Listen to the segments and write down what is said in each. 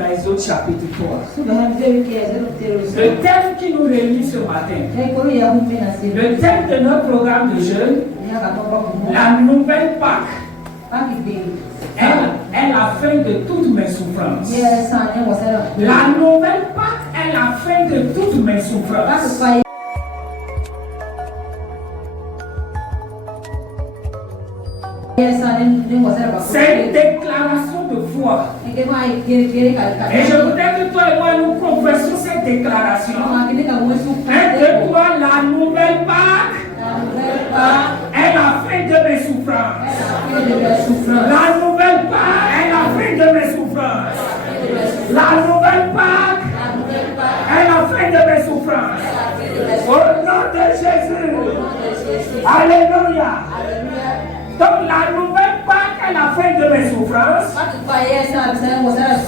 dans Exode chapitre 3. Le thème qui nous réunit ce matin, le thème de notre programme de jeûne, la nouvelle Pâque. Elle a fin de toutes mes souffrances. La nouvelle Pâque est la fin de toutes mes souffrances. C'est une déclaration de foi. Et je voudrais que toi et moi nous confessions cette déclaration. 1, 2, 3, la nouvelle Pâque est la fin de mes souffrances. La nouvelle Pâque est la fin de mes souffrances. La nouvelle Pâque est la fin de mes souffrances. Au nom de Jésus. Alléluia. Donc la nouvelle Pâque est la fin de mes souffrances.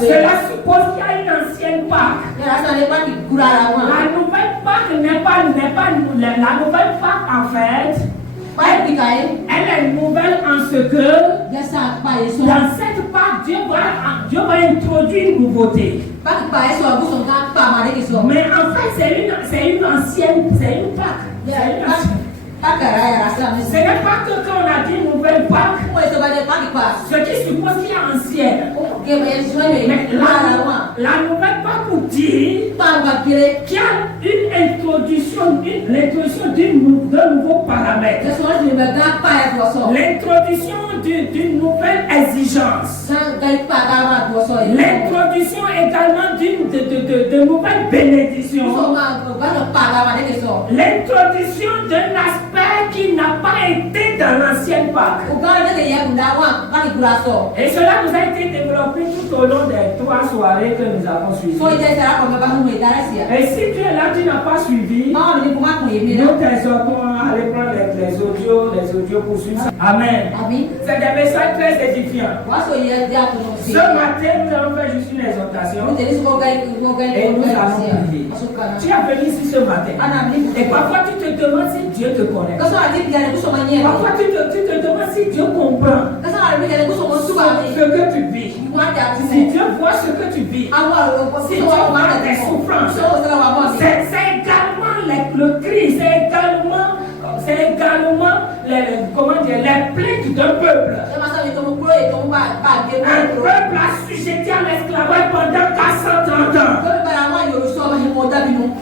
Cela suppose qu'il y a une ancienne Pâque. La nouvelle Pâque n'est pas la nouvelle Pâque en fait. Elle est nouvelle en ce que dans cette Pâque, Dieu va introduire une nouveauté. Mais en fait, c'est une ancienne, c'est une Pâque. Ce n'est pas que quand on a dit nouvelle Pâque, ce qui suppose qu'il y a ancienne. Mais la nouvelle Pâque dit qu'il y a une introduction, d'un nouveau paramètre. L'introduction d'une nouvelle exigence. L'introduction également de nouvelles bénédictions. L'introduction d'un aspect qui n'a pas été dans l'ancienne Pâque. Et cela nous a été développé tout au long des 3 soirées que nous avons suivies. Et si tu es là, tu n'as pas suivi, nous t'exhortons à aller prendre les audios pour suivre. Amen. C'est des messages très édifiants. Ce matin, nous allons faire juste une exhortation. Et nous allons prier. Tu es venu ici ce matin. Et parfois tu te demandes si Dieu te connaît. Parfois tu te demandes si Dieu comprend ce que tu vis. Si Dieu voit ce que tu vis. Si Dieu voit tes souffrances. C'est également le cri. C'est également les plaintes d'un peuple. Un peuple assujetti à l'esclavage pendant 430 ans.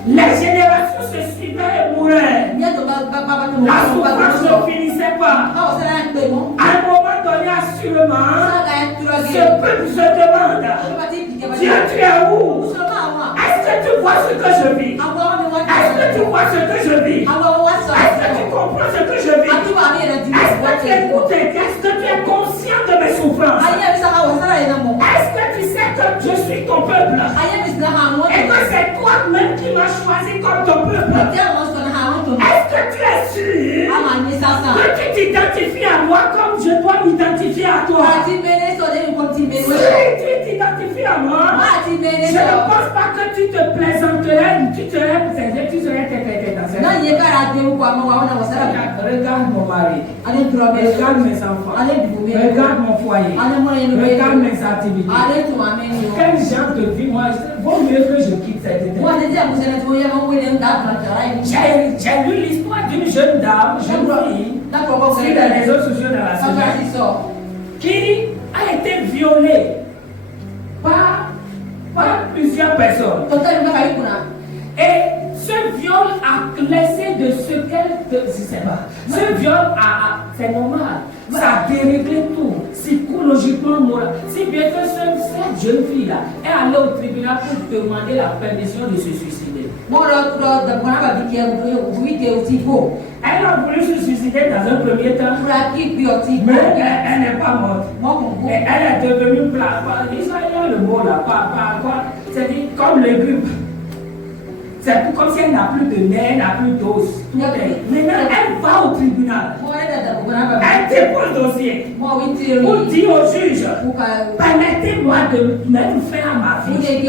Les générations se suivaient et mouraient. La souffrance ne finissait pas. À un moment donné, assurément, ce peuple se demande, Dieu, tu es où? Est-ce que tu vois ce que je vis? Est-ce que tu vois ce que je vis? Est-ce que tu comprends ce que je vis? Est-ce que tu écoutes? Est-ce que tu es conscient de mes souffrances? Est-ce que tu sais que je suis ton peuple? Et que c'est toi-même qui m'as choisi comme ton peuple? Est-ce que tu es sûr que tu t'identifies à moi comme je dois m'identifier à toi? Si tu t'identifies à moi, je ne pense pas que tu te plaisanterais, tu serais regarde mon mari, regarde mes enfants, regarde mon foyer, regarde mes activités. Quel genre de vie, moi, vaut mieux que je quitte cette état. J'ai lu l'histoire d'une jeune dame, jeune fille, sur les réseaux sociaux dans la semaine, qui a été violée par plusieurs personnes. Et ce viol a laissé de ce qu'elle... Je sais pas. Ce viol, c'est normal. Ça a déréglé tout, psychologiquement, moral. Si bien que cette jeune fille-là est allée au tribunal pour demander la permission de se suicider. Elle a voulu se suicider dans un premier temps, mais elle n'est pas morte. Et elle est devenue le mot là, pas quoi. C'est-à-dire comme le grippe. C'est comme si elle n'a plus de nerfs, elle n'a plus d'os. Maintenant, elle va au tribunal. Elle dépose le dossier pour dire au juge, permettez-moi de mettre fin à ma vie. Est-ce que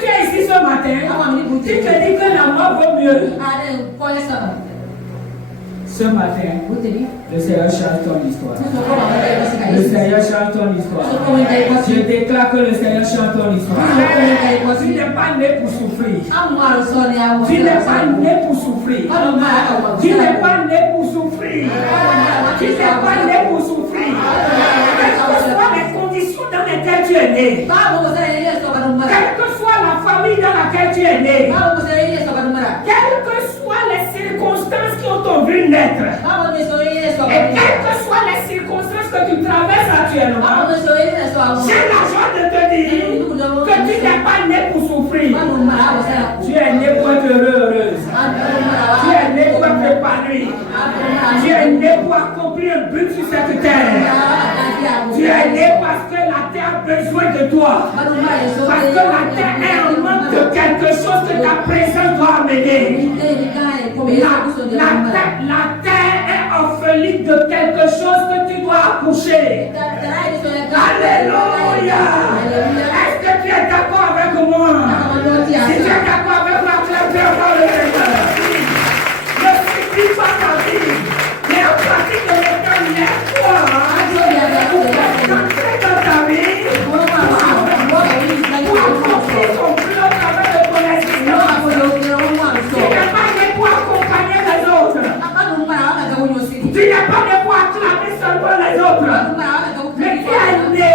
tu es ici ce matin? Tu te dis que la mort vaut mieux. Ce matin, le Seigneur change ton histoire. Le Seigneur change ton histoire. Je déclare que le Seigneur change ton histoire. Tu n'es pas né pour souffrir. Tu n'es pas né pour souffrir. Tu n'es pas né pour souffrir. Tu n'es pas né pour souffrir. Quelles que soient les conditions dans lesquelles tu es né, quelle que soit la famille dans laquelle tu es né, quelles que soient les circonstances qui ont ton vu naître, et quelles que soient les circonstances que tu traverses actuellement, j'ai la joie de te dire que tu n'es pas né pour souffrir. Tu es né pour être heureuse. Tu es né pour être épanoui. Tu es né pour accomplir un but sur cette terre. Tu es né parce que la terre a besoin de toi. Parce que la terre est en manque de quelque chose que ta présence doit amener. La terre est orpheline de quelque chose que tu dois accoucher. Alléluia. Est-ce que tu es d'accord avec moi? Si tu es d'accord avec moi, tu es bien dans le Seigneur. Ne subis pas ta vie, mais en pratique de l'éternel, toi, pour entrer dans ta vie, pour accomplir son plan à travers de ton existence. Tu n'es pas né pour accompagner les autres. Tu n'es pas né pour acclamer seulement les autres. Mais tu es né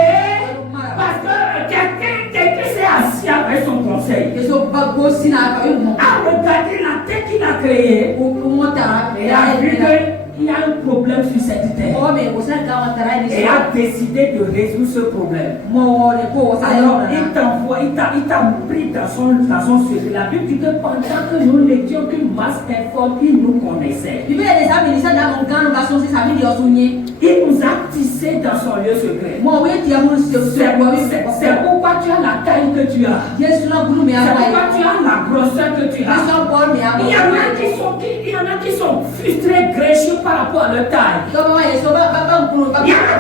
parce que quelqu'un s'est assis avec son conseil. A regardé la tête qu'il a créée et a vu qu'il y a un problème sur cette terre. Et a décidé de résoudre ce problème. Alors il t'a pris dans son sujet. La Bible dit que pendant que nous n'étions qu'une masse informe, il nous connaissait. Il nous a tissé dans son lieu secret. C'est pourquoi tu as la taille que tu as. C'est pourquoi tu as la grosseur que tu as. Il y en a qui sont frustrés, grécheux par rapport à leur taille. Il y en a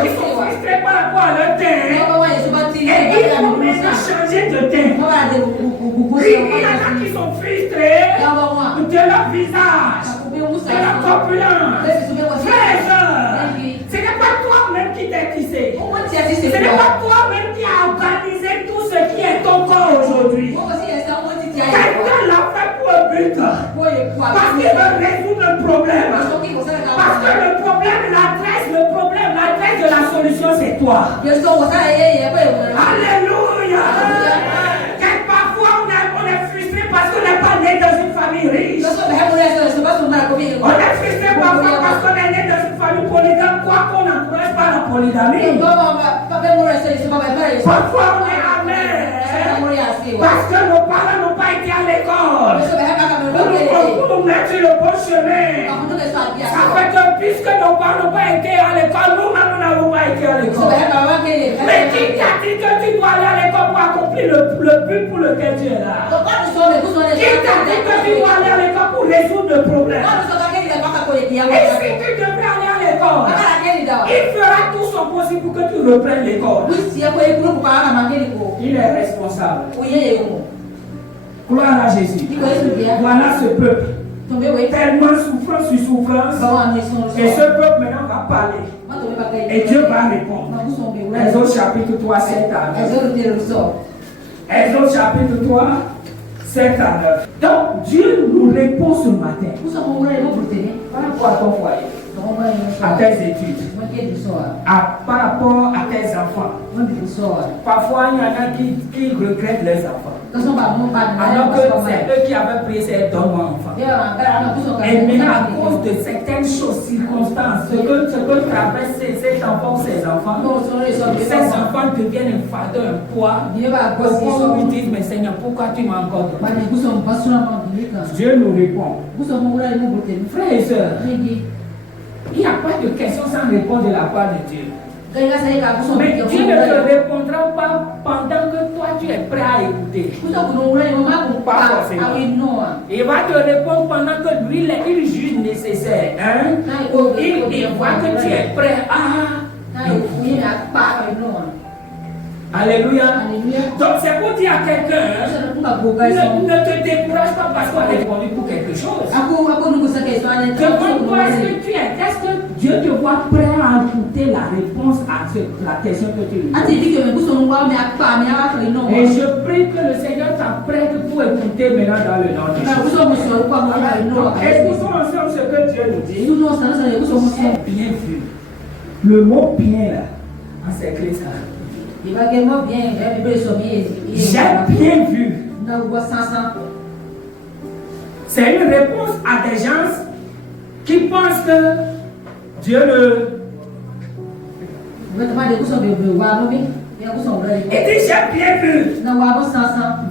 qui sont frustrés par rapport à leur teint. Et ils vont maintenant changer de teint. Il y en a qui sont frustrés de leur visage, de leur corpulence. Frères et sœurs, ce n'est pas toi-même qui t'es tissé. Ce n'est pas toi-même qui a organisé tout ce qui est ton corps aujourd'hui. Quelqu'un l'a fait pour un but. Parce qu'il veut résoudre le problème. Parce que le problème, l'adresse de la solution, c'est toi. Alléluia. Parfois, on est frustré parce qu'on n'est pas né dans une famille riche. On est frustré parfois parce qu'on est né dans une famille polygame, quoi qu'on n'encourage pas la polygamie. Parfois, on est amer. Parce que nos parents n'ont pas été à l'école. Pour nous mettre sur le bon chemin. Ça fait que puisque nos parents n'ont pas été à l'école, nous-mêmes n'avons pas été à l'école. Mais qui t'a dit que tu dois aller à l'école pour accomplir le but pour lequel tu es là? Qui t'a dit que tu dois aller à l'école pour résoudre le problème? Et si tu devrais aller à l'école, il fera tout son possible pour que tu reprennes l'école. Il est responsable. Gloire à Jésus. Voilà ce peuple. Tellement souffrance sur souffrance. Et ce peuple maintenant va parler. Et Dieu va répondre. Exode chapitre 3, 7 à 9. Exode chapitre 3, 7 à 9. Donc Dieu nous répond ce matin. Par rapport à ton foyer, à tes études, par rapport à tes enfants. Parfois il y en a qui regrettent les enfants. Alors que c'est eux qui avaient pris ces dons enfants. Et maintenant, à cause de certaines choses, circonstances, ce que traversent ces enfants, ces enfants deviennent un fardeau, un poids. Pourquoi ils disent, mais Seigneur, pourquoi tu m'as encore donné? Dieu nous répond. Frères et sœurs, il n'y a pas de question sans réponse de la part de Dieu. Mais Dieu ne te répondra pas pendant que toi tu es prêt à écouter. Pas forcément. Il va te répondre pendant que lui il juge nécessaire. Il voit que tu es prêt à écouter. Alléluia. Donc c'est pour dire à quelqu'un, ne te décourage pas parce qu'on a répondu pour quelque chose. Demande-toi est-ce que tu es. Est-ce que Dieu te voit prêt à écouter la réponse à la question que tu lui poses. Et je prie que le Seigneur t'apprête pour écouter maintenant dans le nom de Jésus. Écoutons ensemble ce que Dieu nous dit. C'est bien vu. Le mot bien là, c'est écrit ça. J'ai bien vu. C'est une réponse à des gens qui pensent que Dieu ne. Il dit j'ai bien vu.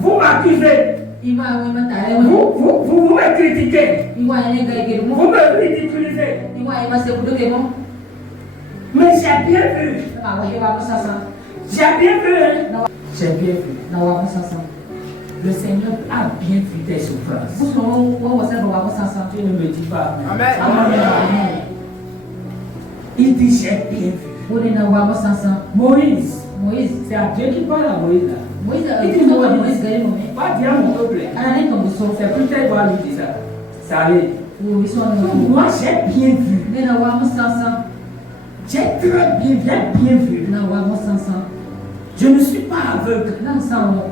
Vous m'accusez. Vous me critiquez. Vous me ridiculisez. Mais j'ai bien vu. J'ai bien vu. J'ai bien vu. Le Seigneur a bien vu tes souffrances. Tu ne me dis pas. Amen. Amen. Il dit j'ai bien vu. Moïse. C'est à Dieu qui parle à Moïse là. Il dit Moïse. Pas dire mon peuple. C'est plus tard qu'on lui dit ça. Ça allait. Moi j'ai bien vu. J'ai très bien vu. Je ne suis pas aveugle.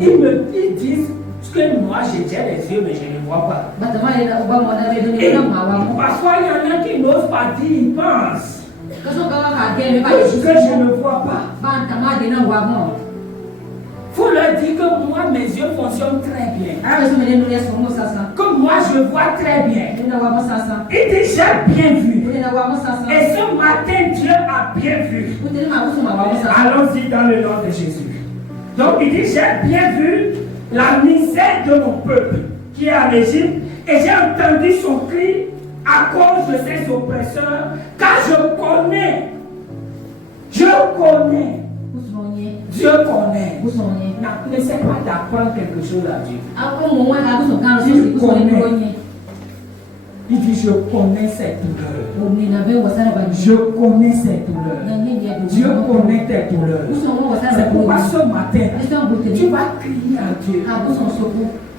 Ils disent que moi j'ai les yeux mais je ne vois pas. Et parfois il y en a qui n'osent pas dire, ils pensent que je ne vois pas. Il faut leur dire que moi mes yeux fonctionnent très bien. Que moi je vois très bien. Il dit j'ai bien vu. Et ce matin Dieu a bien vu. Allons-y dans le nom de Jésus. Donc il dit j'ai bien vu la misère de mon peuple qui est en Égypte et j'ai entendu son cri à cause de ses oppresseurs car je connais. Dieu connaît. N'essaie pas d'apprendre quelque chose à Dieu. Dieu connaît. Il dit je connais cette douleur. Je connais cette douleur. Dieu connaît tes douleurs. C'est pourquoi ce matin, tu vas crier à Dieu.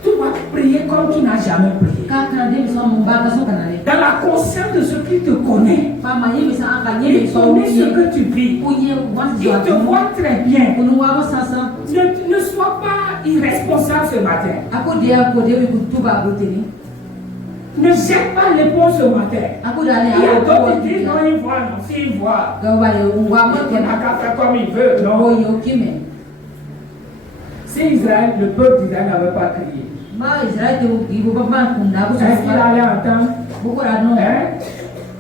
Tu vas prier comme tu n'as jamais prié. Dans la conscience de ce qu'il te connaît. Il connaît ce que tu vis. Il te voit très bien. Ne sois pas irresponsable ce matin. Ne jette pas l'épaule ce matin. Il y a d'autres qui disent non, il voit, non, s'il voit. Il n'a qu'à faire comme il veut. Non. Si Israël, le peuple d'Israël n'avait pas crié, est-ce qu'il allait entendre?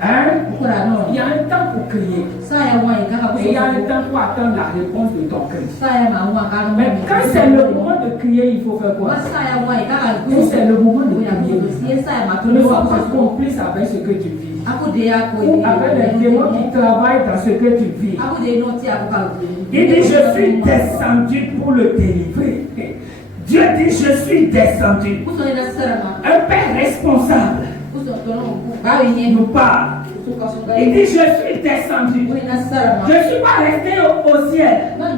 Il y a un temps pour crier. Et il y a un temps pour attendre la réponse de ton cri. Mais quand c'est le moment de crier, il faut faire quoi? Quand c'est le moment de crier, ne sois pas complice avec ce que tu vis. Ou avec les démons qui travaillent dans ce que tu vis. Il dit je suis descendu pour le délivrer. Dieu dit je suis descendu. Un père responsable nous parle. Il dit je suis descendu. Je ne suis pas resté au ciel. Non.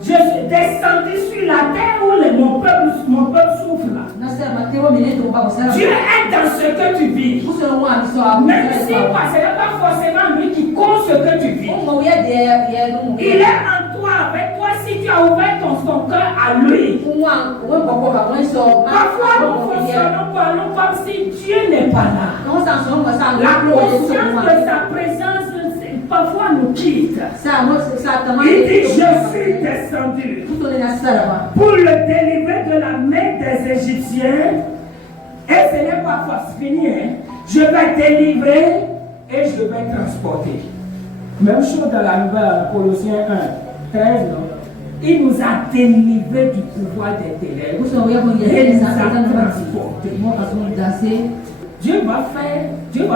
Je suis descendu sur la terre où mon peuple souffre là. Dieu est dans ce que tu vis. Même si ce n'est pas forcément lui qui compte ce que tu vis. Il est en toi, avec toi, si tu as ouvert ton cœur à lui. Parfois nous fonctionnons comme si Dieu n'est pas là. La conscience de sa présence parfois nous quitte. Il dit je suis descendu pour le délivrer de la main des Égyptiens. Et ce n'est pas fini. Je vais délivrer et je vais transporter. Même chose dans la nouvelle Colossiens 1, 13, non? Il nous a délivrés du pouvoir des ténèbres. Et il nous a transportés. Dieu va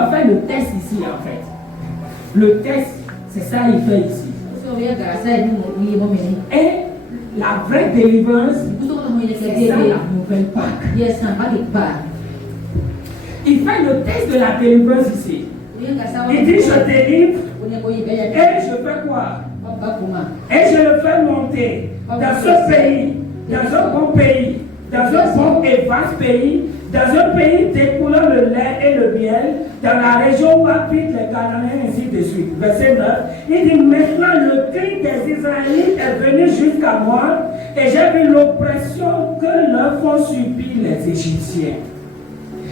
faire le test ici en fait. Le test, c'est ça qu'il fait ici. Et la vraie délivrance, c'est ça la nouvelle Pâque. Il fait le test de la délivrance ici. Il dit je délivre et je fais quoi? Et je le fais monter dans ce pays, dans un bon pays, dans un bon et vaste pays, dans un pays découlant le lait et le miel, dans la région où habitent les Cananéens, ainsi de suite. Verset 9, il dit, maintenant le cri des Israélites est venu jusqu'à moi, et j'ai vu l'oppression que leur font subir les Égyptiens.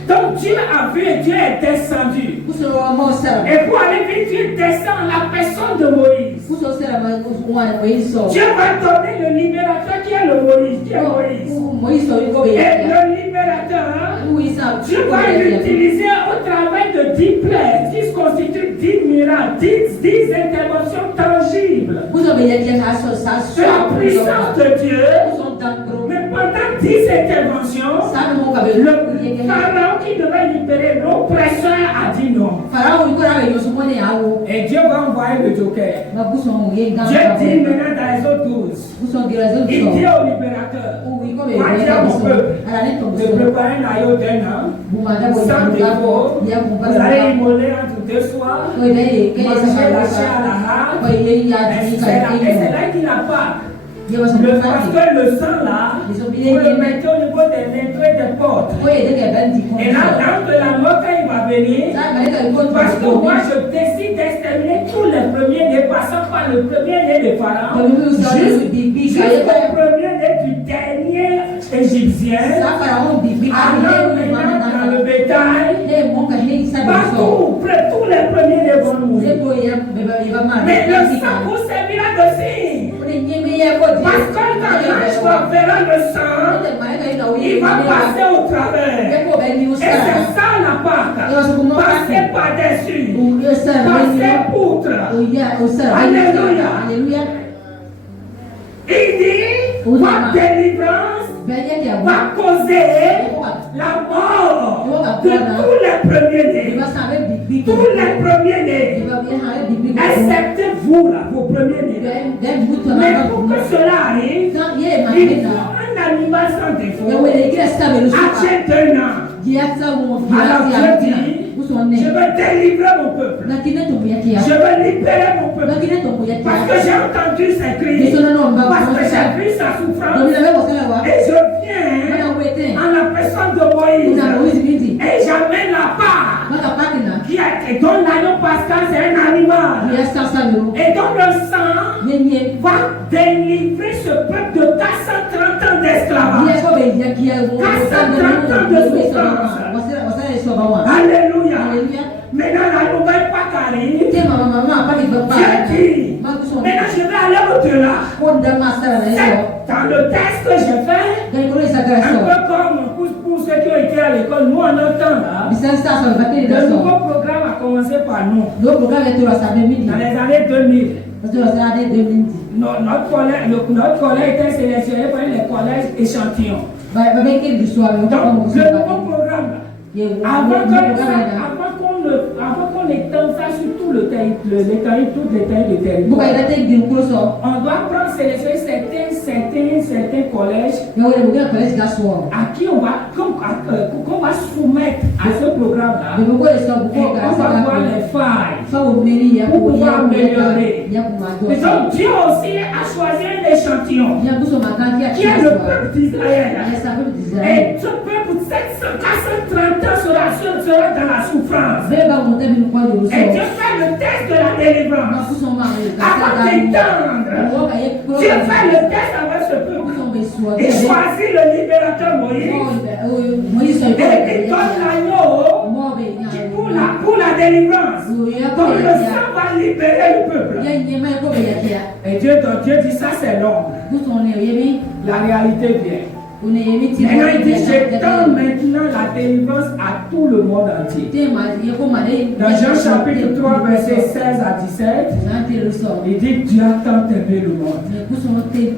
Donc Dieu a vu et Dieu est descendu. Et pour aller vite, Dieu descend en la personne de Moïse. Dieu va donner le libérateur qui est le Moïse. Qui est Moïse. Et le libérateur, Dieu va l'utiliser au travail de 10 plaies qui se constituent 10 miracles, 10 interventions tangibles. La puissance de Dieu. Mais pendant 10 interventions, le pharaon qui devait libérer l'oppresseur a dit non. Et Dieu va envoyer le joker. Dieu dit maintenant dans les autres 12. Il dit au libérateur, va dire à mon peuple de préparer un agneau d'un an, sans défaut. Vous allez immoler entre 2 soirs, manger la chair à la rate, et c'est là qu'il a pas. Parce que le sang là, vous le mettez au niveau des entrées des portes. Et là, l'ange de la mort, quand il va venir, parce que moi je décide d'exterminer tous les premiers-nés, passant par le premier-né de Pharaon, jusqu'au premier-né du dernier Égyptien, allant maintenant dans le bétail, partout, tous les premiers-nés vont mourir. Mais le sang vous servira de signe. Parce que quand l'ange verra le sang, il va passer au travers. Et c'est ça la Pâque. Passer par-dessus. Passer outre. Alléluia. Il dit, votre délivrance va causer la mort de tous les premiers-nés. Tous les premiers-nés. Excepté vous, là, vos premiers-nés. Mais pour que cela arrive, il faut un animal sans défaut. Achète un an. Alors Dieu dit, je vais délivrer mon peuple. Je vais libérer mon peuple. Parce que j'ai entendu ses cris. Parce que j'ai vu sa souffrance. Et je viens en la personne de Moïse. Et j'amène la part. Et dont l'agneau pascal, c'est un animal. Et dont le sang va délivrer ce peuple de 430 ans d'esclavage. 430 ans de souffrance. Alléluia. Maintenant, la nouvelle Pâque arrive. Dieu dit, maintenant je vais aller au-delà. Dans le test que j'ai fait, un peu comme pour ceux qui ont été à l'école, nous en notre temps là, le nouveau programme a commencé par nous. Dans les années 2000. Notre collège était sélectionné par les collèges échantillons. Donc, le nouveau programme là, avant qu'on étende ça sur tout le territoire, toutes les tailles de territoire, on doit prendre sélectionner certains collèges à qui on va soumettre à ce programme-là. Et on va voir les failles pour pouvoir améliorer. Et donc Dieu aussi a choisi un échantillon qui est le peuple d'Israël. Et ce peuple, 430 ans sera dans la souffrance. Et Dieu fait le test de la délivrance. Avant d'étendre, Dieu fait le test avec ce peuple. Il choisit le libérateur Moïse. Et il donne l'agneau pour la délivrance. Donc le sang va libérer le peuple. Et Dieu dit ça, c'est l'ombre. La réalité vient. Maintenant, il dit, j'étends maintenant la délivrance à tout le monde entier. Dans Jean chapitre 3, verset 16 à 17, il dit, Dieu a tant aimé le monde.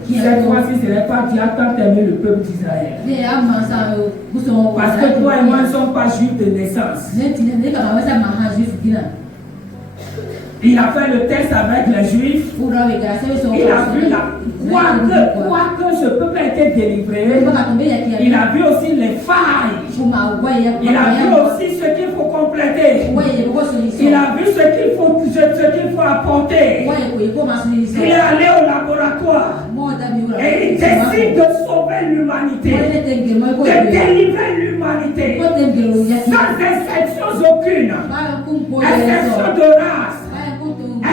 Cette fois-ci, ce n'est pas Dieu a tant aimé le peuple d'Israël. Parce que toi et moi ne sommes pas juifs de naissance. Il a fait le test avec les Juifs. Il a vu quoique ce peuple a été délivré, il a vu aussi les failles. Il a vu aussi ce qu'il faut compléter. Il a vu ce qu'il faut apporter. Il est allé au laboratoire et il décide de sauver l'humanité, de délivrer l'humanité, sans exception aucune, exception de race,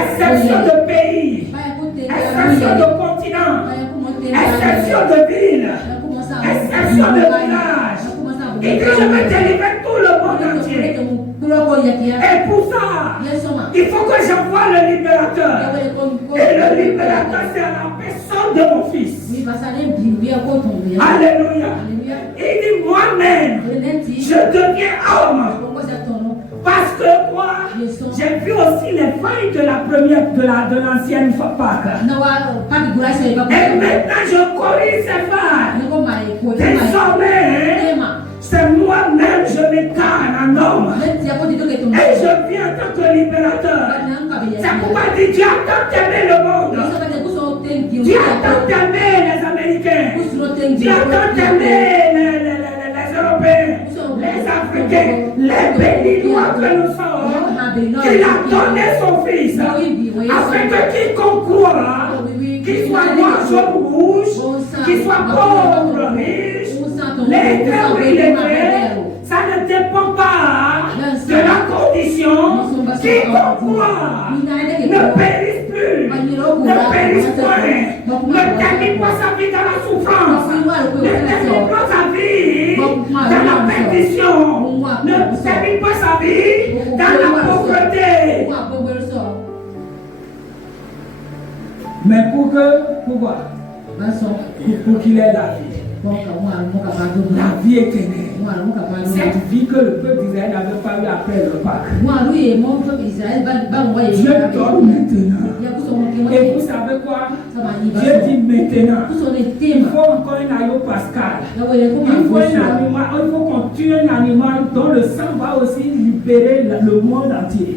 exception de pays, exception de continent, exception de ville, exception de village. Il dit je vais délivrer tout le monde entier. Et pour ça, il faut que j'envoie le libérateur. Et le libérateur, c'est la personne de mon fils. Alléluia. Il dit moi-même, je deviens homme. Parce que moi, j'ai vu aussi les failles de la première, de l'ancienne Pâque. Et maintenant, je corrige ces failles. Désormais, c'est moi-même, je m'incarne en homme. Et je viens en tant que libérateur. C'est pourquoi il dit Dieu a tant aimé le monde. Dieu a tant aimé les Américains. Dieu a tant aimé les Européens, les Africains, les Béninois que nous sommes. Il a donné son fils afin que quiconque croit, qu'il soit noir, jaune, rouge, qu'il soit pauvre, riche, l'être où il est, ça ne dépend pas de la condition. Quiconque croit ne périsse plus, ne périsse point, ne termine pas sa vie dans la souffrance, ne termine pas sa vie dans la perdition, ne termine pas sa vie dans la pauvreté. Mais pourquoi? Pour qu'il ait la vie. La vie éternelle. Cette vie que le peuple d'Israël n'avait pas eu après le Pâques. Dieu donne maintenant. Et vous savez quoi? Dieu dit maintenant. Il faut encore un agneau pascal. Il faut un animal. Il faut qu'on tue un animal dont le sang va aussi libérer le monde entier.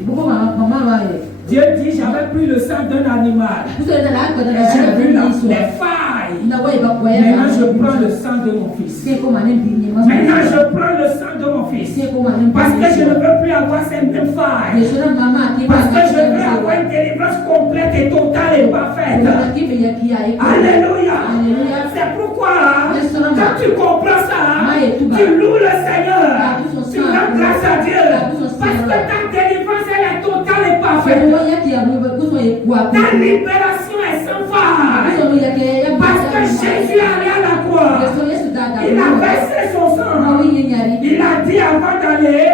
Dieu dit, j'avais pris le sang d'un animal. J'ai vu les failles. Maintenant, je prends le sang de mon fils. Maintenant, je prends le sang de mon fils. Parce que je ne veux plus avoir ces mêmes failles. Parce que je veux avoir une délivrance complète et totale et parfaite. Alléluia. C'est pourquoi, quand tu comprends ça, tu loues le Seigneur. Tu rends grâce à Dieu. Parce que ta délivrance, elle est totale et parfaite. Ta libération est sans faille. Parce que Jésus est allé à la croix. Il a versé son sang. Il a dit avant d'aller,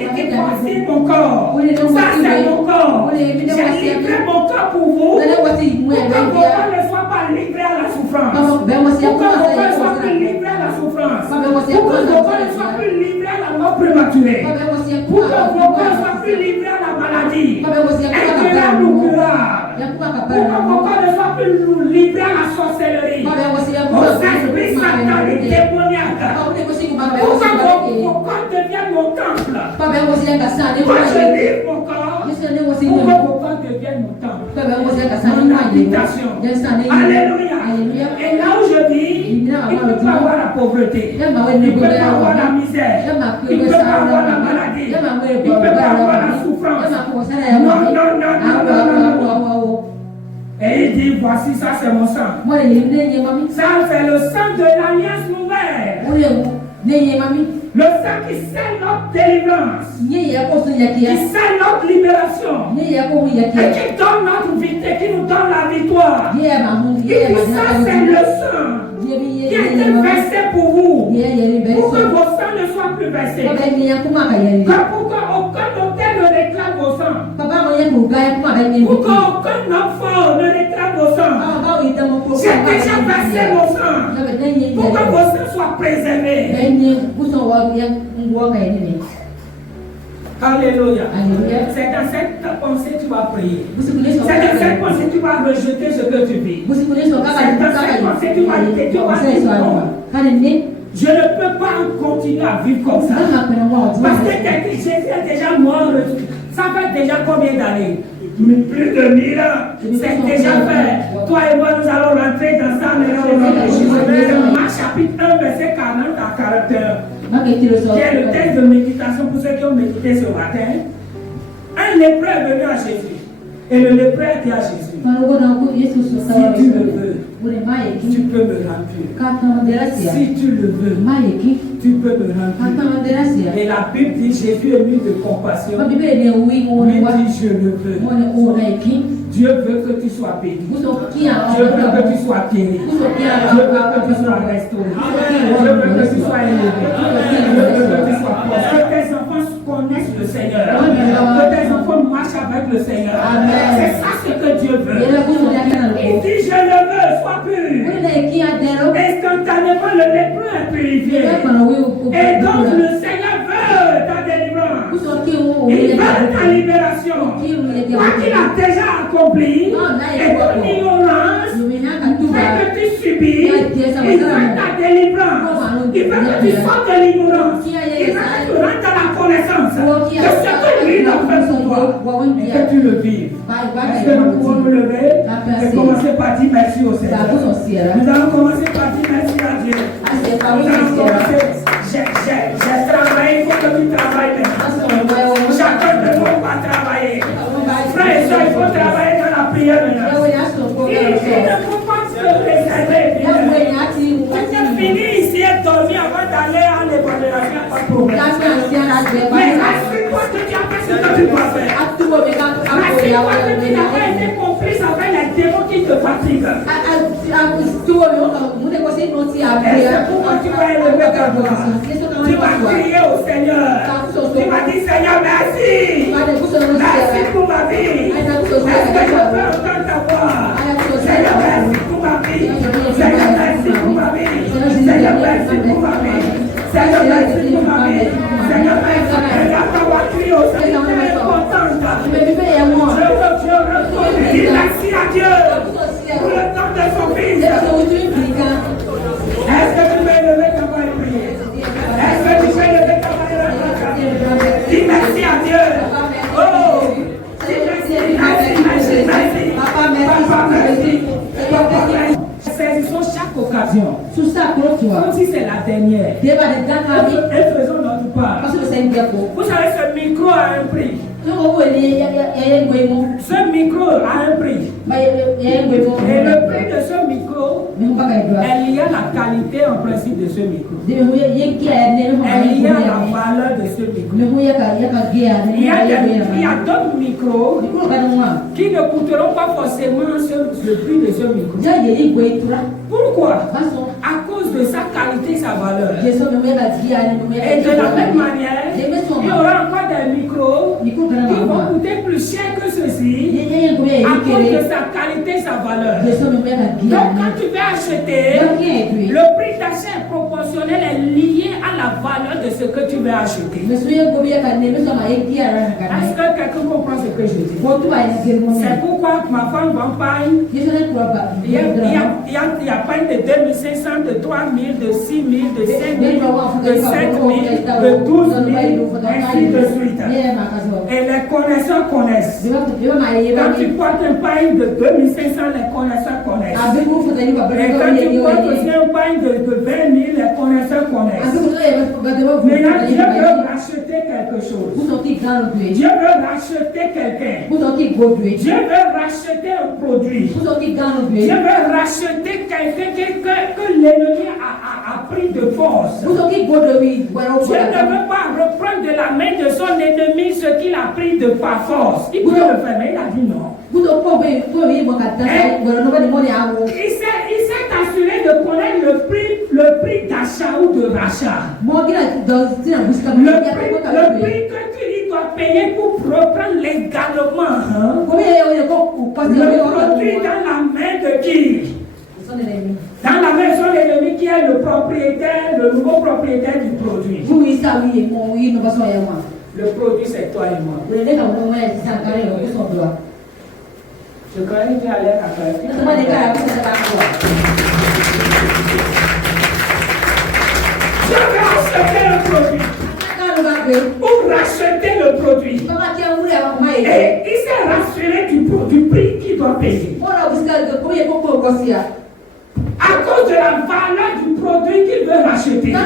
il dit voici mon corps. Ça c'est mon corps. J'ai livré mon corps pour vous. Pour que vos corps ne soient pas livrés à la souffrance. Pour que vos corps ne soient plus livrés à la souffrance. Pour que vos corps ne soient plus livrés à la mort prématurée. Pour que vos corps soient plus livrés à la maladie. Incurable ou curable. Pour que vos corps ne soient plus livrés à la sorcellerie. Aux esprits sataniques démoniaques. Pour que vos corps deviennent mon temple. Moi je livre mon corps. Pour que vos corps deviennent mon temple. Mon habitation. Alléluia. Et là où je vis, il ne peut pas avoir la pauvreté. Il ne peut pas avoir la misère. Il ne peut pas avoir la maladie. Il ne peut pas avoir la souffrance. Non. Et il dit, voici ça c'est mon sang. Ça c'est le sang de l'alliance nouvelle. Le sang qui scelle notre délivrance. Qui scelle notre libération. Et qui donne notre victoire, qui nous donne la victoire. Il dit ça c'est le sang qui a été versé pour vous. Pour que vos sangs ne soient plus versés. Pour qu'aucun hôtel ne réclame vos sangs. Pour qu'aucun enfant ne réclame vos sangs. J'ai déjà versé vos sangs. Pour que vos sangs soient préservés. Alléluia. C'est dans cette pensée que tu vas prier. C'est dans cette pensée que tu vas rejeter ce que tu vis. C'est dans cette pensée que tu vas dire je ne peux pas continuer à vivre comme ça. Parce que Jésus est déjà mort. Ça fait déjà combien d'années? Plus de 1000 ans. C'est déjà fait. Toi et moi, nous allons rentrer dans ça. Marc chapitre 1, verset 40 à 41. Qui est le texte de méditation pour ceux qui ont médité ce matin. Un lépreux est venu à Jésus. Et le lépreux était à Jésus. Si tu le veux, tu peux me remplir. Si tu le veux, tu peux me remplir. Et la Bible dit Jésus est mu de compassion. Il dit je le veux. Dieu veut que tu sois béni. Dieu veut que tu sois guéri. Dieu veut que tu sois restauré. Dieu veut que tu sois élevé. Dieu veut que tu sois proche. Que tes enfants connaissent le Seigneur. Que tes enfants marchent avec le Seigneur. C'est ça ce que Dieu veut. Il dit je le veux, sois pur. Instantanément le lépreux est purifié. Et donc le Seigneur veut ta délivrance. Il veut ta libération. Quoi qu'il a déjà accompli, et ton ignorance, fait que tu subis, il veut ta délivrance. Il veut que tu sortes de l'ignorance. Il veut que tu rentres dans la connaissance de ce que lui a fait pour toi. Et que tu le vives. Est-ce que nous pouvons nous lever et commencer par dire merci au Seigneur? Nous allons commencer par dire merci à Dieu. Nous allons commencer. J'ai travaillé, il faut que tu travailles maintenant. Chacun de nous va travailler. Frères et soeurs, il faut travailler dans la prière maintenant. Il ne faut pas se réserver. Tu as fini ici et dormi avant d'aller à l'évaluation, pas de problème. Mais rassure-toi que tu as fait ce que tu dois faire. Rassure-toi que tu n'as pas été complice avec les démons qui te fatiguent. Et c'est pourquoi tu vas élever ta voix. Tu vas crier au Seigneur. Tu vas dire Seigneur, merci. Merci pour ma vie. Est-ce que je peux entendre ta voix? Seigneur, merci pour ma vie. Seigneur, merci pour ma vie. Seigneur, merci pour ma vie. Seigneur, merci pour ma vie. Seigneur, merci. Regarde ta voix, crie au Seigneur. Tu es contente. Je dis merci à Dieu pour le temps de son fils. Est-ce que tu peux lever ta voix et prier? Est-ce que tu peux lever ta voix et prier? Dis merci à Dieu. Oh! Dis merci. Papa, merci. Saisissons chaque occasion. Comme si c'est la dernière. Et faisons notre part. Vous savez, ce micro a un prix. Ce micro a un prix. Et le prix de ce micro est lié à la qualité en principe de ce micro. Elle est liée à la valeur de ce micro. Il y a d'autres micros qui ne coûteront pas forcément le prix de ce micro. Pourquoi? À cause de sa qualité et sa valeur. Et de la même manière, il y aura encore des micros qui vont coûter plus cher que ceci à cause de sa qualité et sa valeur. Donc quand tu vas acheter, le prix d'achat est proportionnel et lié à la valeur de ce que tu vas acheter. Est-ce que quelqu'un comprend ce que je dis? C'est pourquoi ma femme vend paille. Il y a paille de 2500, de 3000, de 6000, de 5000, de 7000, de 12 000, ainsi de suite. Et les connaisseurs connaissent. Quand tu portes un paille de 2500, les connaisseurs connaissent. Et quand tu portes aussi un paille de 20 000, les connaisseurs connaissent. Maintenant, Dieu veut racheter quelque chose. Dieu veut racheter quelqu'un. Dieu veut racheter un produit. Dieu veut racheter quelqu'un que l'ennemi a pris de force. Dieu ne veut pas reprendre de la main de son ennemi ce qu'il a pris de par force. Il pouvait le faire, mais il a dit non. Il s'est assuré de connaître le prix d'achat ou de rachat. Le prix que tu dois payer pour reprendre légalement. Le produit dans la main de qui? Dans la maison de l'ennemi qui est le propriétaire, le nouveau propriétaire du produit. Le produit, c'est toi et moi. Je connais que tu as l'air à faire. Je vais acheter le produit. Pour racheter le produit. Et il s'est rassuré du prix qu'il doit payer. À cause de la valeur du produit qu'il veut racheter. La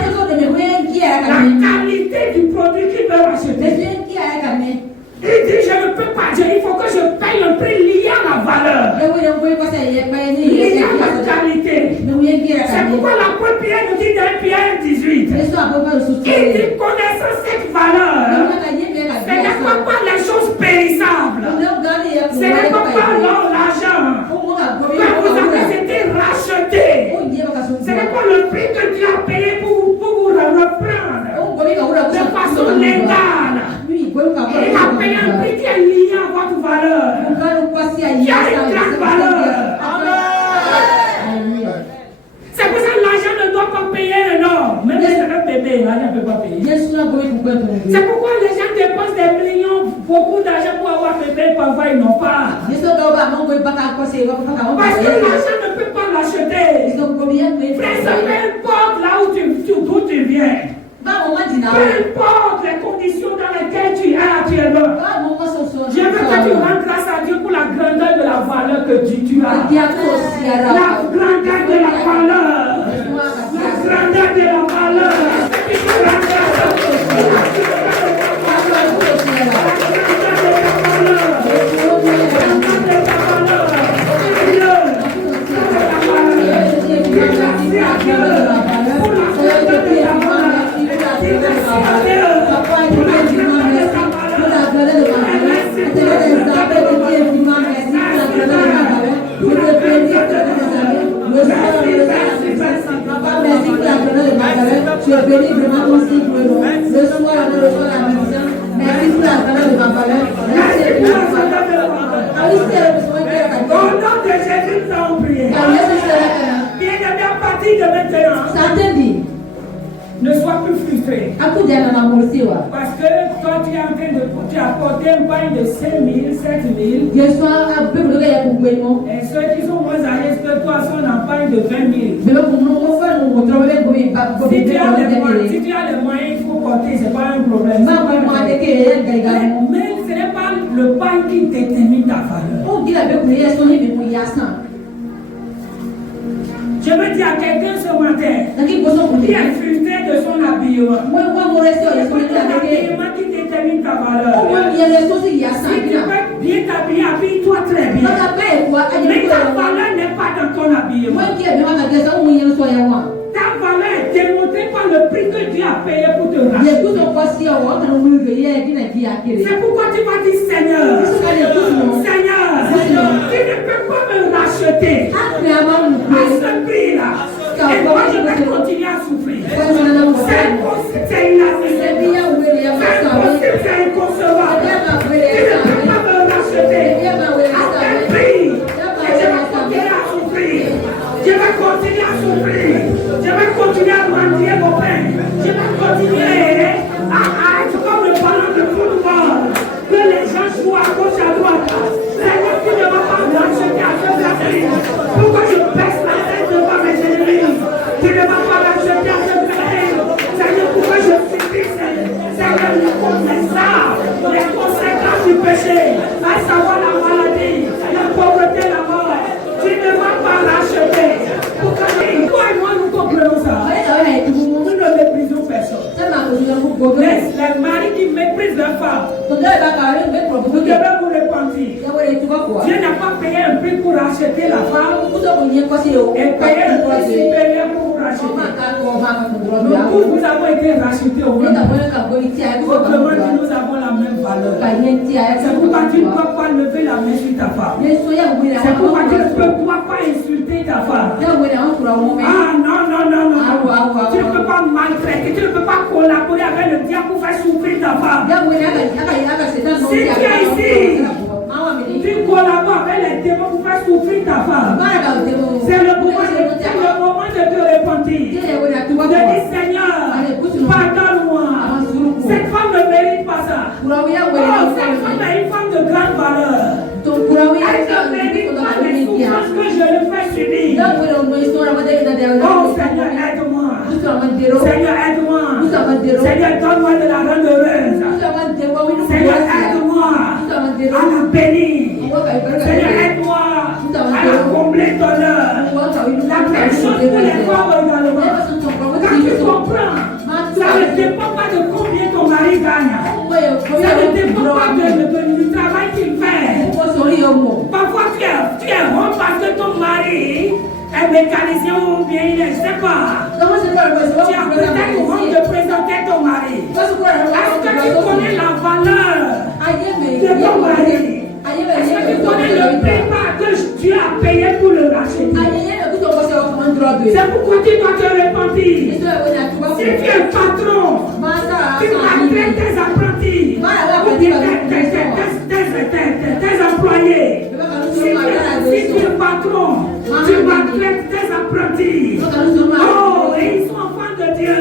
qualité du produit qu'il veut racheter. Il dit, je ne peux pas dire, il faut que je paye un prix lié à la valeur. valeur. Il y a la qualité. C'est pourquoi l'apôtre Pierre nous dit dans Pierre 18. Il dit connaissant cette valeur. Ce n'est pas les choses périssables. Ce n'est pas l'or, l'argent. Quand vous avez été racheté. Ce n'est pas le prix que Dieu a payé pour vous reprendre de façon légale. Il a payé un prix qui est lié à votre valeur. Qui a une grande valeur. C'est pour ça que l'argent ne doit pas payer un homme. Même si c'est un bébé, l'argent ne peut pas payer. C'est pourquoi les gens dépensent des millions, beaucoup d'argent pour avoir bébé, parfois ils n'ont pas. Parce que l'argent ne peut pas l'acheter. Frère, ça peu importe là où tu viens. Peu importe les conditions dans lesquelles tu es actuellement. Je veux que tu rendes grâce à Dieu pour la grandeur de la valeur que tu as. La grandeur de la valeur. La grandeur de la valeur. Tu es béni vraiment aussi pour le soir, on reçoit la mission. Merci pour la valeur de ma valeur. Merci pour la valeur. Au nom de Jésus, nous avons prié. Bien-aimé, à partir de maintenant, ne sois plus frustré. Parce que toi, tu es en train de apporter un pain de 5 000, 7 000. Et ceux qui sont moins âgés que toi sont en pain de 20 000. Si tu as les moyens, il faut compter, ce n'est pas un problème. Mais ce n'est pas le pain qui détermine ta valeur. Je veux dire à quelqu'un ce matin qui est frustré de son habillement. L'habillement qui détermine ta valeur. Si tu veux bien t'habiller, habille-toi très bien. Mais ta valeur n'est pas dans ton habillement. Ta valeur est démontrée par le prix que Dieu a payé pour te racheter. C'est pourquoi tu vas dire Seigneur, Seigneur, tu ne peux pas me racheter à ce prix-là. Et moi je vais continuer à souffrir. C'est impossible, c'est inadmissible. C'est impossible, c'est inconcevable. Tu ne peux pas me racheter à ce prix. Et je vais continuer à souffrir. Je vais continuer à souffrir. Je vais continuer à mendier mon pain. Je vais continuer à être comme le ballon de football. Que les gens jouent à gauche, à droite. Seigneur, tu ne vas pas me racheter à ce prix. Pourquoi je baisse la tête devant mes ennemis? Tu ne vas pas racheter à ce prix. Seigneur, pourquoi je subis, Seigneur, les conséquences du péché, à savoir la maladie, la pauvreté, la mort. Tu ne vas pas racheter. Pourquoi toi et moi nous comprenons ça? Nous ne méprisons personne. Les maris qui méprisent leur femme, vous devez vous repentir. Dieu n'a pas payé un prix pour racheter la femme et payer un prix supérieur pour vous racheter. Nous tous, nous avons été rachetés au même moment. Autrement dit, nous avons la même valeur. C'est pourquoi tu ne peux pas lever la main sur ta femme. C'est pourquoi tu ne peux pas insulter ta femme. Ah non, non, non, non. Tu ne peux pas maltraiter, tu ne peux pas collaborer avec le diable pour faire souffrir ta femme. Si tu es ici, tu collabores avec les démons pour faire souffrir ta femme. C'est le moment de te repentir. De dire Seigneur, pardonne-moi. Cette femme ne mérite pas ça. Oh, cette femme est une femme de grande valeur. Elle ne mérite pas les souffrances que je le fais subir. Oh Seigneur, aide-moi. Seigneur, aide-moi. Seigneur, donne-moi de la rendre heureuse. Seigneur, aide-moi à la bénir. Seigneur, aide-moi à la combler d'honneur. La même chose pour les femmes également. Quand tu comprends, ça ne dépend pas de combien ton mari gagne. Ça ne dépend pas du travail qu'il fait. Parfois tu es est mécanicien ou bien il est, je ne sais pas. Tu as peut-être honte de présenter ton mari. Est-ce que tu connais la valeur de ton mari? Est-ce que tu connais le prix que tu as payé pour le racheter? C'est pourquoi tu dois te repentir. Si tu es patron, tu maltraites tes apprentis ou bien tes employés. Si tu es patron, tu maltraites tes apprentis. Oh, et ils sont enfants de Dieu.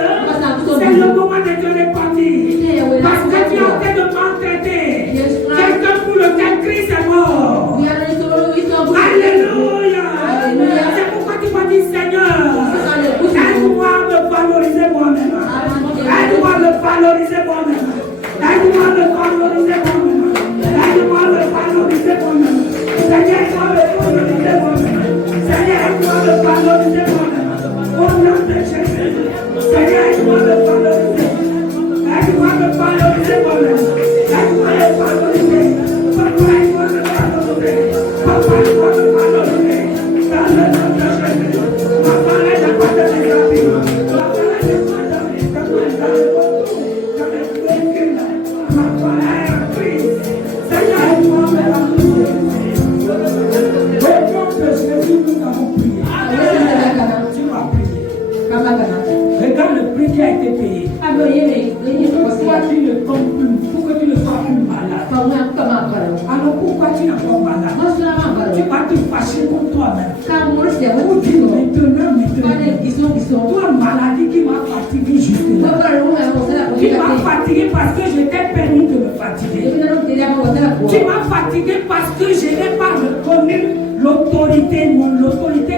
C'est le moment de te repentir. Parce que tu es en train de maltraiter quelqu'un pour lequel Christ est mort. Alléluia. C'est pourquoi tu vas dire, Seigneur, aide-moi à me valoriser moi-même. Aide-moi à me valoriser moi-même. Aide-moi à me valoriser moi-même. Aide-moi à me valoriser moi-même. Seigneur, aide-moi à me valoriser moi-même. Seigneur, aide-moi à me valoriser moi-même. Au nom de Jésus. Seigneur, aide-moi à me valoriser. Aide-moi à me valoriser moi-même. Aide-moi à me valoriser. Papa, aide-moi à me valoriser. Papa, aide-moi à me valoriser. Dans le nom de Jésus. Papa, aide-moi à me valoriser. Papa, aide-moi à me valoriser. Regarde le prix qui a été payé. Pourquoi tu ne tombes plus? Pourquoi tu ne sois plus malade? Alors pourquoi tu n'es pas malade? Tu vas te fâcher contre toi-même. Ou dis maintenant, toi maladie qui m'a fatigué jusque-là. Tu m'as fatigué parce que je t'ai permis de me fatiguer. Tu m'as fatigué parce que je n'ai pas reconnu l'autorité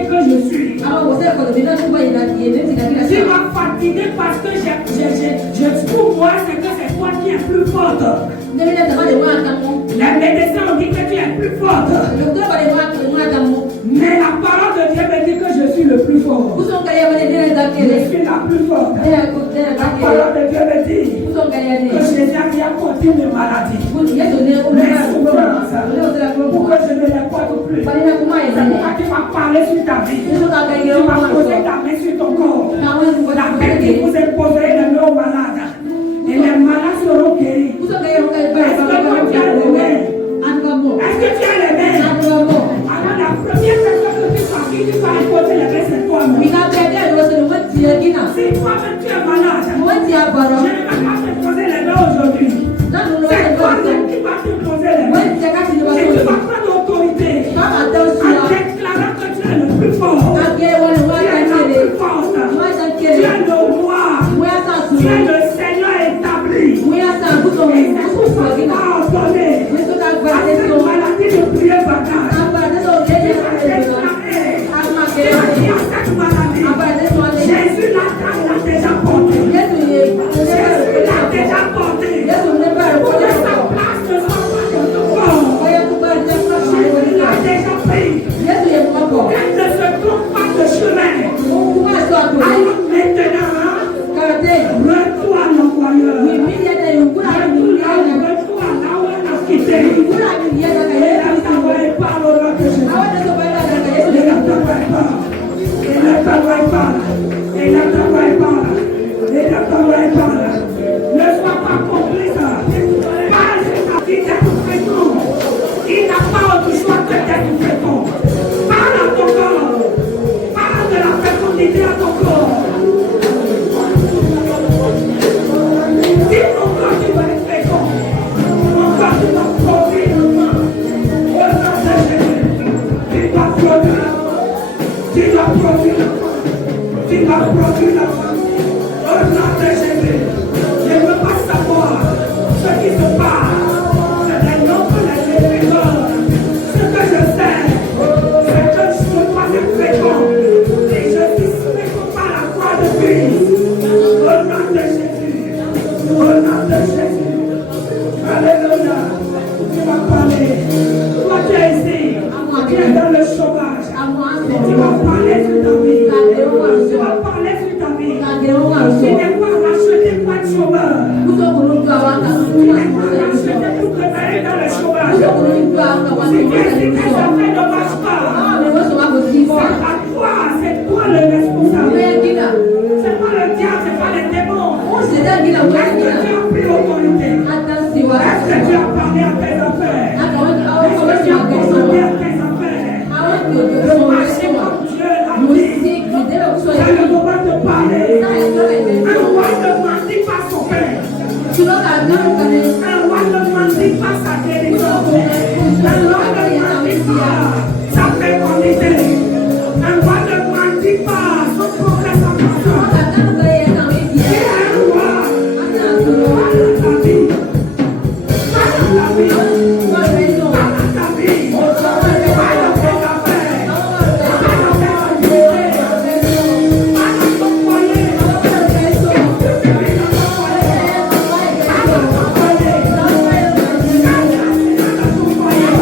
que je suis. Tu m'as fatigué parce que pour moi, c'est que c'est toi qui es plus forte. Les médecins ont dit que tu es plus forte. Mais la parole de Dieu me dit que je suis le plus fort. Je suis la plus forte. La parole de Dieu me dit que Jésus a porté mes maladies, mes souffrances, pour que je ne les porte plus. C'est pourquoi tu vas parler sur ta vie. Tu vas poser ta main sur ton corps. La paix qui vous est posée les mains aux malades. Et les malades seront guéris. Est-ce que tu as les mains? Est-ce que tu as les mains? Alors la première personne que tu vas imposer les mains, c'est toi-même. Si toi-même tu es malade, je ne vais pas te poser les mains aujourd'hui. C'est toi-même qui vas te poser les mains. Et tu vas prendre l'autorité en déclarant que tu es le plus fort. Tu es la plus forte. Tu es le roi. Tu es le Seigneur établi. Et c'est pour ça qu'il m'a ordonné à cette maladie de prier bagage. Il va déclarer à cette maladie. Jésus l'a déjà porté. Jésus l'a déjà porté. Pour que sa place ne soit pas de ton corps. Jésus l'a déjà pris. Qu'elle ne se trompe pas de chemin. Alors maintenant, retour à l'envoyeur. Retour à là où elle a quitté. Et la travaille pas au nom de Jésus. Et la travaille pas. Et la travaille pas. Et la travaille pas. Et la travaille pas. Ne sois pas complice. Parle à qui d'être fécond. Il n'a pas autre choix que d'être fécond. Parle à ton corps. Parle de la fécondité à ton corps. Si ton corps tu dois être fécond, ton corps tu dois produire l'enfant. Au nom de Jésus, tu dois produire l'enfant. Tu dois produire l'enfant. Tu dois produire l'enfant. Au nom de Jésus, je ne veux pas savoir ce qui se passe. C'est des noms que les écrivains. Ce que je sais, c'est que je ne peux pas être fécond. Et je suis fécond par la croix de Christ. Au nom de Jésus. Au nom de Jésus. Alléluia. Tu vas parler. Toi tu es ici. Tu es dans le chômage. Tu vas parler sur ta vie. Tu vas parler sur ta vie. Tu n'es pas racheté par le chômeur. Tu n'es pas racheté pour te mettre dans le chômage. Si tu es ici que ça fait ne marche pas. C'est à toi, c'est tu as pris autorité? Est-ce que tu as parlé à tes affaires? Est-ce que tu as consommé à tes affaires? De marcher comme Dieu l'a dit. C'est le moment de parler. Un roi ne mendie pas son père. Un roi ne mendie pas sa guérison. Un roi ne mendie pas sa fécondité. Un roi ne mendie pas son progrès en personne. Tu es un roi. Parle ta vie. Parle ta vie. Parle ta vie. Parle tes affaires. Parle tes activités. Parle ton foyer. Qu'est-ce que tu fais dans ton foyer? Parle ton foyer. Parle ton foyer.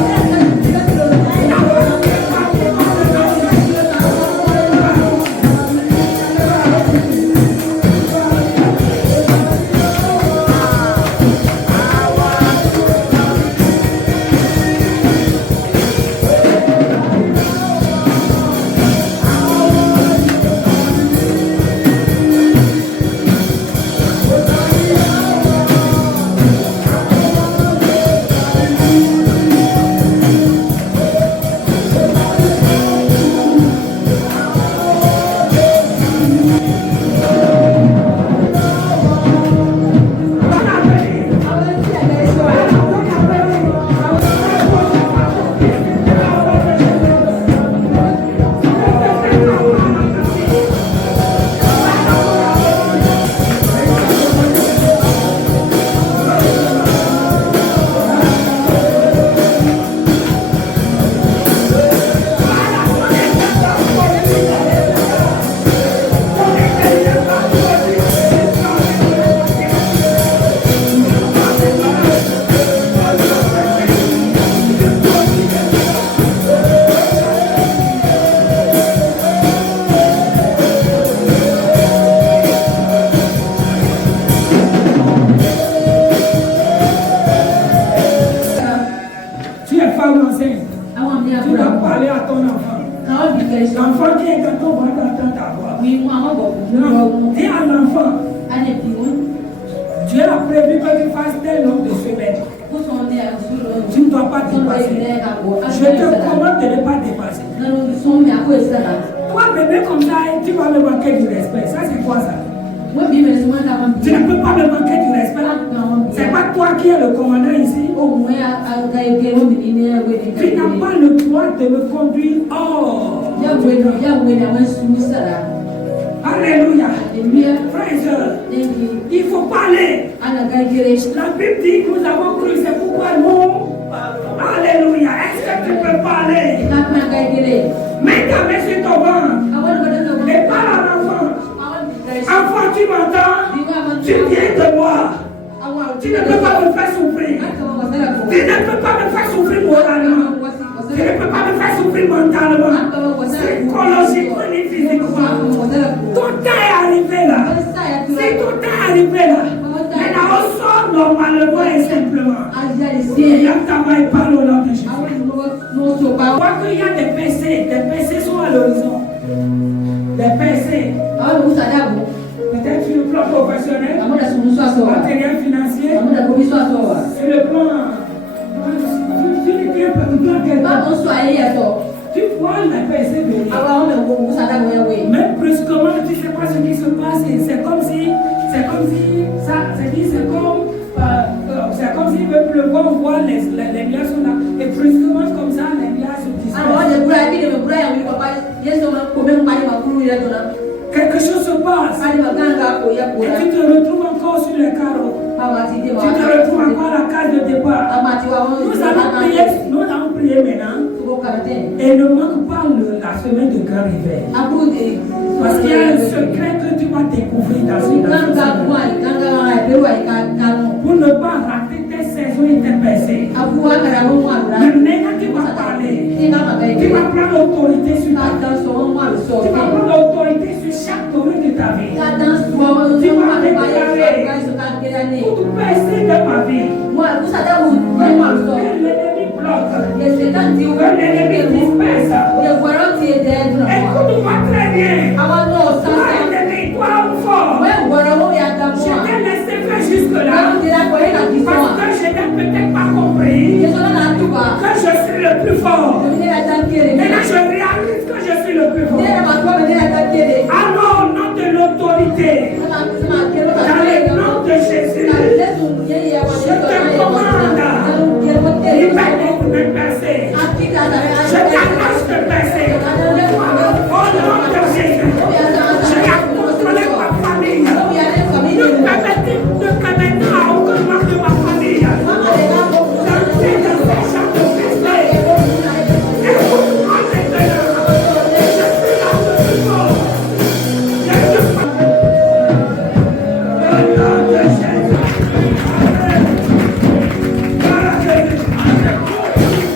Tu es femme enceinte. Tu dois parler à ton enfant. L'enfant qui est dans ton ventre entend ta voix. Non, dis à l'enfant, Dieu a prévu que tu fasses tel nombre de semaines. Tu ne dois pas dépasser. Je te commande de ne pas dépasser. Toi, bébé, comme ça, tu vas me manquer du respect. Ça, c'est quoi ça? Tu ne peux pas me manquer du respect. C'est pas toi qui es le commandant ici. Tu n'as pas le droit de me conduire hors. Alléluia. Frères et sœurs, il faut parler. La Bible dit que nous avons cru, c'est pourquoi nous. Alléluia. Est-ce que tu peux parler? Mets ta main sur ton ventre et parle à l'enfant. Enfant, tu m'entends? Tu viens de moi. Tu ne peux pas me faire souffrir. Tu ne peux pas me faire souffrir moralement. Tu ne peux pas me faire souffrir mentalement, psychologiquement ni physiquement. Ton temps est arrivé là. Si ton temps est arrivé là, maintenant on sort normalement et simplement. Il y a ta main et parle au nom de Jésus. On voit qu'il y a des PC sont à l'horizon. Des PC. Peut-être sur le plan professionnel, matériel financier, sur le plan. Tu vois la PC venir. Même brusquement, tu ne sais pas ce qui se passe. C'est comme si il veut pleuvoir, on voit les liens sont là. Et brusquement, comme ça, les liens se disparaissent. Quelque chose se passe. Et tu te retrouves encore sur les carreaux. Tu te retrouves encore à la case de départ. Nous allons prier maintenant. Et ne manque pas la semaine de grand réveil. Parce qu'il y a un secret que tu vas découvrir dans ce pour ne pas rater tes saisons et tes passés. Maintenant tu vas parler. Tu vas prendre l'autorité sur ta vie. Tu vas prendre l'autorité sur chaque domaine de ta vie. Tu vas déclarer tout passé de ma vie. L'ennemi bloque. L'ennemi disperse. Écoute-moi très bien. Toi, ennemi, toi, fort. Je t'ai laissé fort. Dominez la table qui est Maintenant, je réalise que je suis le plus fort. Dominez la table qui est Alors, au nom de l'autorité